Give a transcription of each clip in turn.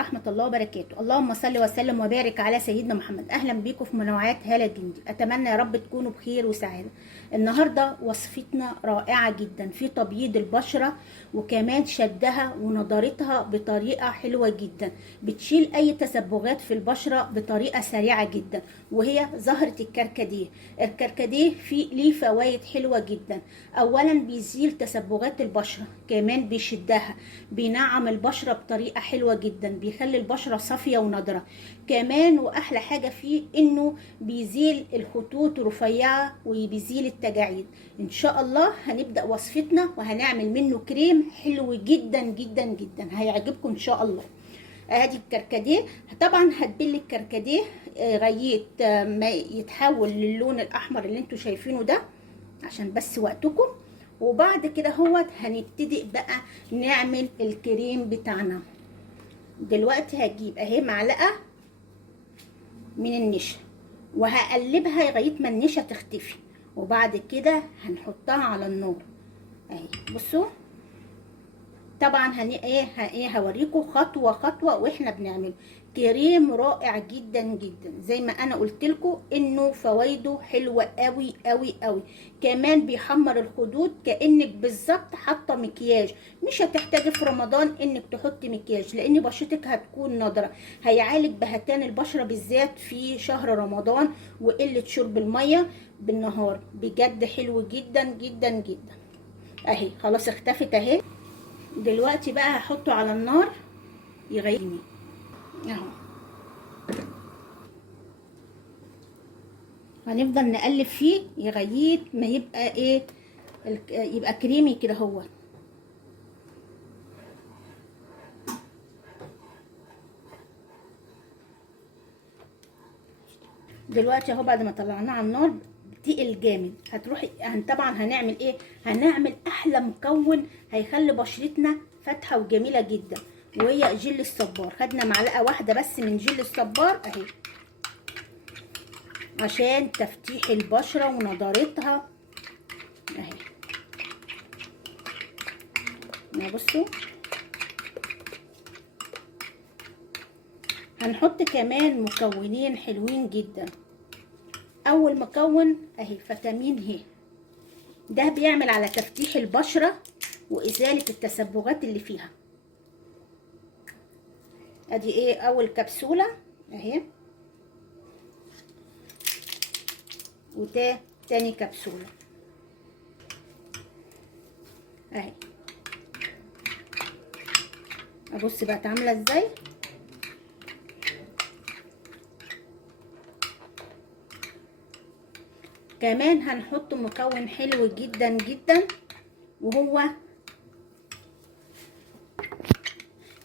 ورحمة الله وبركاته. اللهم صل وسلم وبارك على سيدنا محمد. أهلا بيكم في منوعات هالة الجندي. أتمنى يا رب تكونوا بخير وسعادة. النهاردة وصفتنا رائعة جدا في تبييض البشرة، وكمان شدها ونضارتها بطريقة حلوة جدا، بتشيل أي تسبغات في البشرة بطريقة سريعة جدا، وهي زهرة الكركديه. الكركديه ليه فوائد حلوة جدا. أولا بيزيل تسبغات البشرة، كمان بيشدها، بينعم البشرة بطريقة حلوة جدا، بيخلي البشرة صافية ونضرة. كمان واحلى حاجة فيه انه بيزيل الخطوط الرفيعة وبيزيل التجاعيد. ان شاء الله هنبدأ وصفتنا وهنعمل منه كريم حلو جدا جدا جدا، هيعجبكم ان شاء الله. ادي الكركديه. طبعا هتبل الكركديه لغايه ما يتحول للون الاحمر اللي انتوا شايفينه ده، عشان بس وقتكم. وبعد كده هنبتدي بقى نعمل الكريم بتاعنا. دلوقتي هجيب اهي معلقه من النشا، وهقلبها لغايه ما النشا تختفي، وبعد كده هنحطها على النار اهي. بصوا طبعا هوريكم خطوه خطوه واحنا بنعمل كريم رائع جدا جدا. زي ما انا قلت لكم انه فوائده حلوه قوي قوي قوي. كمان بيحمر الخدود كانك بالظبط حاطه مكياج، مش هتحتاجي في رمضان انك تحطي مكياج لان بشرتك هتكون نضره. هيعالج بهتان البشره بالذات في شهر رمضان وقله شرب الميه بالنهار. بجد حلو جدا جدا جدا. اهي خلاص اختفت اهي. دلوقتي بقى هحطه على النار يغيرني اهو. هنفضل نقلب فيه لغايه ما يبقى ايه، يبقى كريمي كده. هو دلوقتي اهو بعد ما طلعناه على النار تقل جامد. هتروحي طبعا هنعمل ايه، هنعمل احلى مكون هيخلي بشرتنا فاتحه وجميله جدا، وهي جل الصبار. خدنا معلقه واحده بس من جل الصبار اهي عشان تفتيح البشره ونضارتها اهي. بصوا هنحط كمان مكونين حلوين جدا. اول مكون اهي فيتامين ه، ده بيعمل على تفتيح البشره وازاله التسبغات اللي فيها. ادي ايه اول كبسوله اهي، تاني كبسوله اهي. ابص بقت عامله ازاي. كمان هنحط مكون حلو جدا جدا، وهو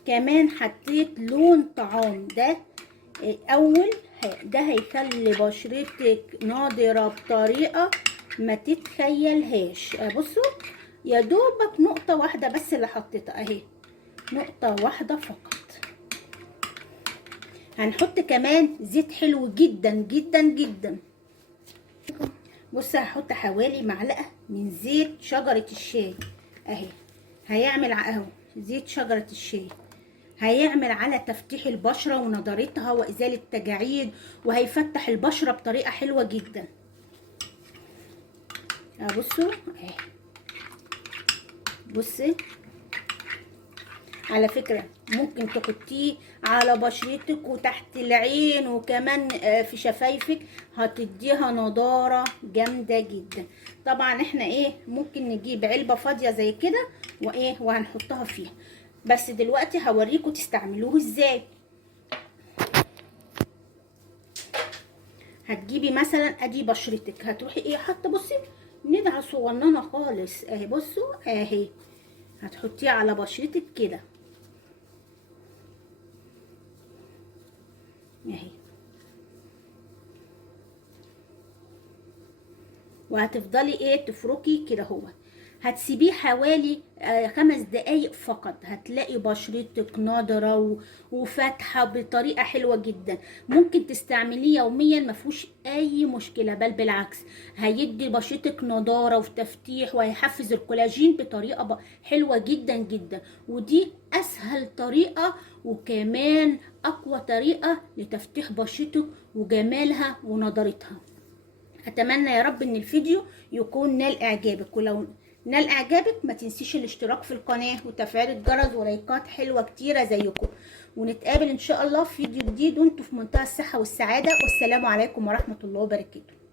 كمان حطيت لون طعام. ده ده هيخلي بشرتك ناضره بطريقه ما تتخيلهاش. بصوا يا دوبك نقطه واحده بس اللي حطيتها اهي، نقطه واحده فقط. هنحط كمان زيت حلو جدا جدا جدا. بص هحط حوالي معلقه من زيت شجره الشاي اهي. هيعمل اهو زيت شجره الشاي، هيعمل على تفتيح البشره ونضارتها وازاله التجاعيد، وهيفتح البشره بطريقه حلوه جدا. بصوا اهي. بصي على فكره ممكن تحطيه على بشرتك وتحت العين وكمان في شفايفك، هتديها نضاره جامده جدا. طبعا احنا ممكن نجيب علبه فاضيه زي كده وهنحطها فيها، بس دلوقتي هوريكم تستعملوه ازاي. هتجيبي مثلا ادي بشرتك، هتروحي حاطه بصي ندعه صغننه خالص اهي. بصوا اهي هتحطيه على بشرتك كده اهي، وهتفضلي تفركي كده. هو هتسيبيه حوالي 5 دقايق فقط هتلاقي بشرتك نضرة وفاتحة بطريقة حلوة جدا. ممكن تستعمليه يوميا، مفهوش اي مشكلة، بل بالعكس هيدي بشرتك نضارة وتفتيح، وهيحفز الكولاجين بطريقة حلوة جدا جدا. ودي اسهل طريقة وكمان اقوى طريقة لتفتيح بشرتك وجمالها ونضارتها. اتمنى يا رب ان الفيديو يكون نال اعجابك، ولو نال اعجابك ما تنسيش الاشتراك في القناة وتفعيل الجرس ولايكات حلوة كتيرة زيكم. ونتقابل ان شاء الله في فيديو جديد وانتم في منتهى الصحة والسعادة. والسلام عليكم ورحمة الله وبركاته.